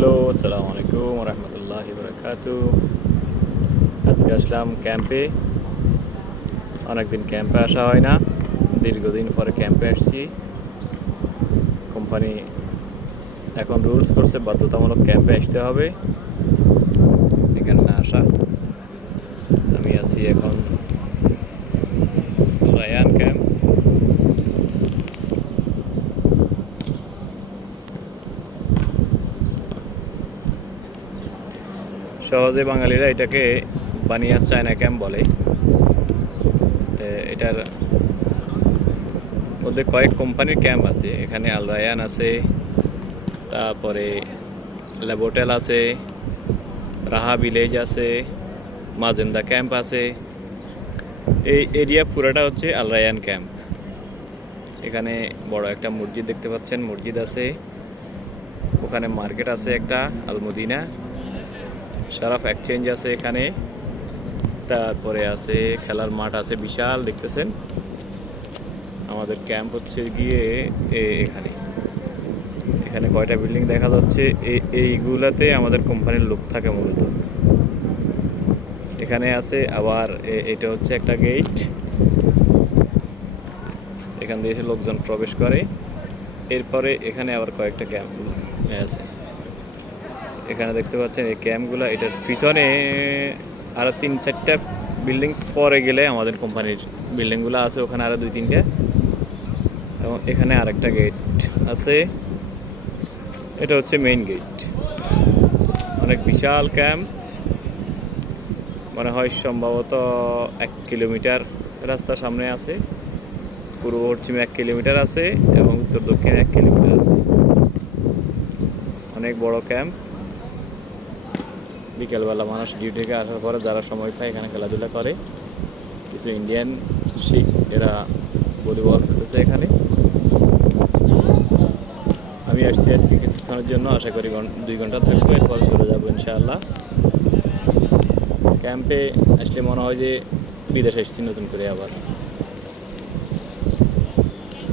Hello, আসসালামু আলাইকুম রহমতুল্লাহি বারাকাতু। আজকে আসলাম ক্যাম্পে। অনেকদিন ক্যাম্পে আসা হয় না, দীর্ঘদিন পরে ক্যাম্পে আসছি। কোম্পানি এখন রুলস করছে বাধ্যতামূলক ক্যাম্পে আসতে হবে, এখানে না আসা। আমি আছি এখন রায়ান ক্যাম্প। সহজে বাঙালিরা এটাকে বানিয়াস চায়না ক্যাম্প বলে। তো এটার মধ্যে কয়েক কোম্পানির ক্যাম্প আছে। এখানে আল রায়ান আছে, তারপরে ল্যাবোটেল আছে, রাহা ভিলেজ আছে, মাজেন্দা ক্যাম্প আছে। এই এরিয়া পুরাটা হচ্ছে আল রায়ান ক্যাম্প। এখানে বড় একটা মসজিদ দেখতে পাচ্ছেন, মসজিদ আছে। ওখানে মার্কেট আছে একটা, আল মদিনা। শারাফ এক্সচেঞ্জ আছে এখানে। তারপরে আছে খেলার মাঠ আছে বিশাল, দেখতেছেন। আমাদের ক্যাম্প হচ্ছে গিয়ে এখানে এখানে কয়টা বিল্ডিং দেখা যাচ্ছে, এইগুলাতে আমাদের কোম্পানির লোক থাকে মূলত। এখানে আছে আবার এটা হচ্ছে একটা গেট, এখান দিয়ে লোকজন প্রবেশ করে। এরপরে এখানে আবার কয়েকটা ক্যাম্প আছে। এখানে দেখতে পাচ্ছেন এই ক্যাম্পগুলো, এটার পিছনে আরও 3-4টা বিল্ডিং পরে গেলে আমাদের কোম্পানির বিল্ডিংগুলো আছে, ওখানে আরও 2-3টা। এবং এখানে আরেকটা গেট আছে, এটা হচ্ছে মেইন গেট। অনেক বিশাল ক্যাম্প, মনে হয় সম্ভবত 1 কিলোমিটার রাস্তা সামনে আছে। পূর্ব পশ্চিমে 1 কিলোমিটার আছে এবং উত্তর দক্ষিণে 1 কিলোমিটার আছে। অনেক বড় ক্যাম্প। বিকেলবেলা মানুষ ডিউটি থেকে আসার পরে যারা সময় পায় এখানে খেলাধুলা করে। কিছু ইন্ডিয়ান শিখ এরা ভলিবল খেলতেছে এখানে। আমি আসছি আজকে কিছুক্ষণের জন্য, আশা করি 2 ঘন্টা থাকবো, এরপর চলে যাবো ইনশাআল্লাহ। ক্যাম্পে আসলে মনে হয় যে বিদেশে এসেছি নতুন করে আবার।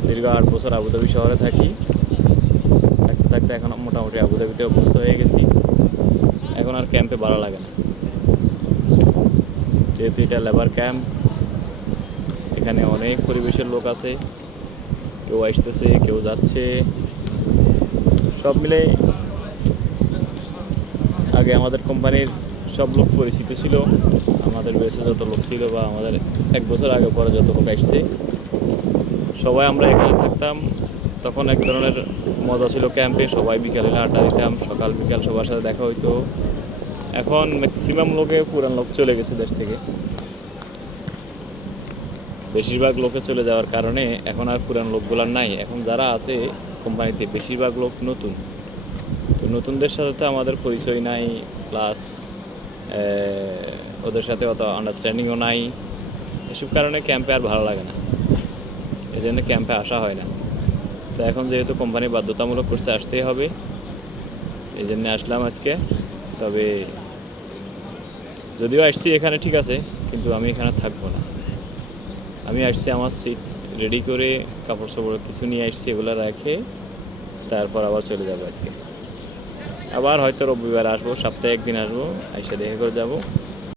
দীর্ঘ 8 বছর আবুধাবি শহরে থাকি, থাকতে থাকতে এখন মোটামুটি আবুধাবিতে অভ্যস্ত হয়ে গেছি। এখন আর ক্যাম্পে ভালো লাগে না, যেহেতু এটা লেবার ক্যাম্প। এখানে অনেক পরিবেশের লোক আছে, কেউ আসতেছে কেউ যাচ্ছে, সব মিলে। আগে আমাদের কোম্পানির সব লোক পরিচিত ছিল, আমাদের বেশি যত লোক ছিল বা আমাদের 1 বছর আগে পরে যত লোক আসছে সবাই আমরা এখানে থাকতাম। তখন এক ধরনের মজা ছিল ক্যাম্পে, সবাই বিকালে আড্ডা দিতাম, সকাল বিকাল সবার সাথে দেখা হইতো। এখন ম্যাক্সিমাম লোকে পুরান লোক চলে গেছে দেশ থেকে। বেশিরভাগ লোকে চলে যাওয়ার কারণে এখন আর পুরান লোকগুলার নাই। এখন যারা আছে কোম্পানিতে বেশিরভাগ লোক নতুন। তো নতুনদের সাথে তো আমাদের পরিচয় নাই, প্লাস ওদের সাথে অত আন্ডারস্ট্যান্ডিংও নাই। এসব কারণে ক্যাম্পে আর ভালো লাগে না, এই জন্য ক্যাম্পে আসা হয় না। তো এখন যেহেতু কোম্পানি বাধ্যতামূলক করছে আসতেই হবে, এই জন্য আসলাম আজকে। তবে যদিও আসছি এখানে ঠিক আছে, কিন্তু আমি এখানে থাকবো না। আমি আসছি আমার সিট রেডি করে, কাপড় সাপড় কিছু নিয়ে আসছি, এগুলো রেখে তারপর আবার চলে যাবো আজকে। আবার হয়তো রবিবার আসবো, সপ্তাহে 1 দিন আসবো, এসে দেখে করে যাবো।